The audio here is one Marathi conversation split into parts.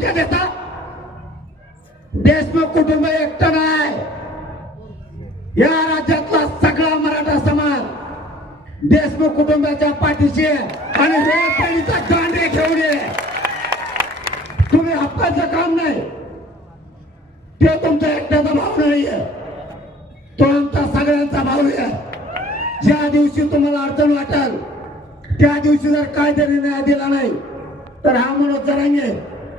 धमक्या देता? देशमुख कुटुंब एकटं नाही. या राज्यातला सगळा मराठा समाज देशमुख कुटुंबाच्या पाठीशी आणि वेळपेढीचा गांडे घेऊन ये. तुम्ही हक्काचं काम नाही. ते तुमचा एकट्याचा भाव नाहीये तो आमचा सगळ्यांचा भाव आहे. ज्या दिवशी तुम्हाला अडचण वाटेल त्या दिवशी जर कायद्याने न्याय दिला नाही तर हा मनोज जरांगे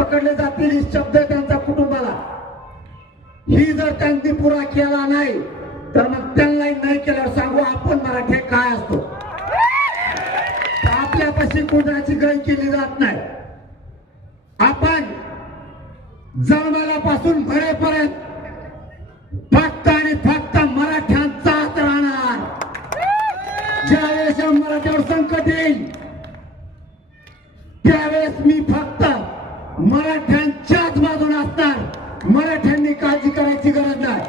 पकडले जातील ही शब्द त्यांचा कुटुंबाला. ही जर त्यांनी पुरा केला नाही तर मग त्यांनाही नाही केल्यावर सांगू आपण मराठी काय असतो. आपल्यापाशी कुणाची गय केली जात नाही. आपण जन्मालापासून मरेपर्यंत फक्त आणि फक्त मराठ्यांचाच राहणार. ज्यावेळेस मराठ्यावर संकट येईल त्यावेळेस मी फक्त मराठ्यांनी काळजी करायची गरज नाही.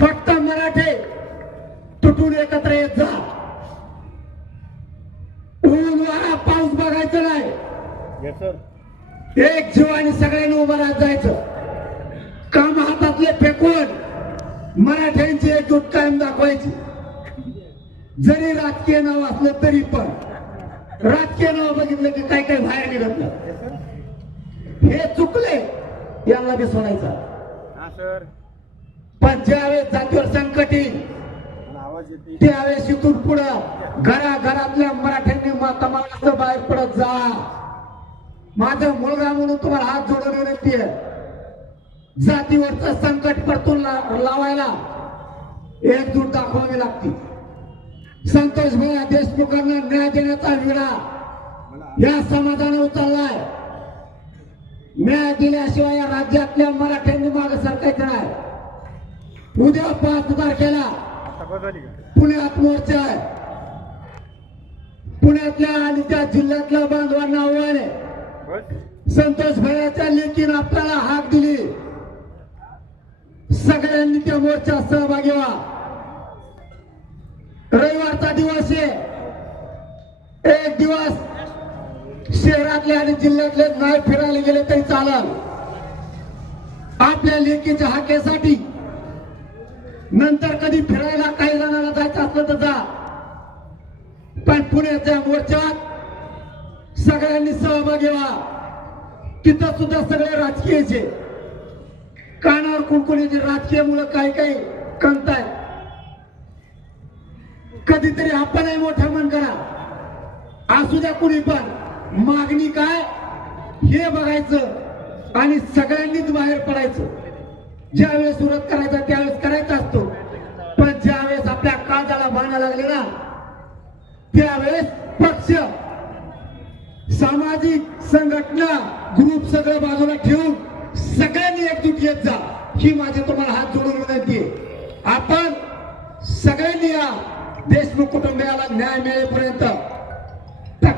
फक्त मराठे तुटून एकत्र येत जा. ऊन वारा पाऊस बघायचं नाही. एक जीवाने सगळ्यांनी उभं राहत जायचं. काम हातातले फेकून मराठ्यांची एकजूट कायम दाखवायची. जरी राजकीय नाव असलं तरी पण राजकीय नाव बघितलं की काय काय बाहेर निघत. हे चुकले. यांना बी सोडायचं. सर. पण ज्यावेळेस जातीवर संकट येईल त्यावेळेस इथून पुढं घरा घरातल्या मराठ्यांनी तमाशाचं बाहेर पडत जा. माझा मुलगा म्हणून तुम्हाला हात जोडून विनंती आहे. जातीवरचं संकट परतून लावायला एकजूट दाखवावी लागते. संतोष भैया देशमुखांना न्याय देण्याचा विडा या समाजाने उचललाय. न्याय दिल्याशिवाय या राज्यातल्या मराठ्यांनी मागे सरकायचं नाही. उद्या पाच तारखेला पुण्यात मोर्चा आहे. पुण्यातल्या आणि त्या जिल्ह्यातल्या बांधवांना आव्हान आहे. संतोष भैयाच्या लेखीन आपल्याला हाक दिली. सगळ्यांनी त्या मोर्चात सहभागी व्हा. रविवारचा दिवस आहे. एक दिवस शहरातले आणि जिल्ह्यातले नाही फिरायला गेले तरी चालाल. आपल्या लेकीच्या हाकेसाठी नंतर कधी फिरायला काही जणांना जायचं असलं तर जा. पण पुण्याच्या मोर्चात सगळ्यांनी सहभागी व्हा. तिथं सुद्धा सगळे राजकीयचे. कानावर कुणकुणीचे राजकीय मुलं काही काही कणताय कधीतरी आपणही मोठं मन करा. असू द्या कुणी पण. मागणी काय? हे बघायचं आणि सगळ्यांनीच बाहेर पडायचं. ज्यावेळेस सुरत करायचा त्यावेळेस करायचा असतो. पण ज्यावेळेस आपल्या काळजाला बाणा लागले ना त्यावेळेस पक्ष सामाजिक संघटना ग्रुप सगळं बाजूला ठेवून सगळ्यांनी एकजूट येत जा. ही माझी तुम्हाला हात जोडून विनंती आहे. आपण सगळ्यांनी या देशमुख कुटुंबियाला न्याय मिळेपर्यंत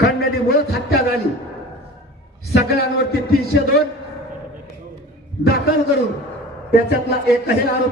खंड नदीमुळेच हत्या झाली. सगळ्यांवरती तीनशे दोन दाखल करून त्याच्यातला एकही आरोपी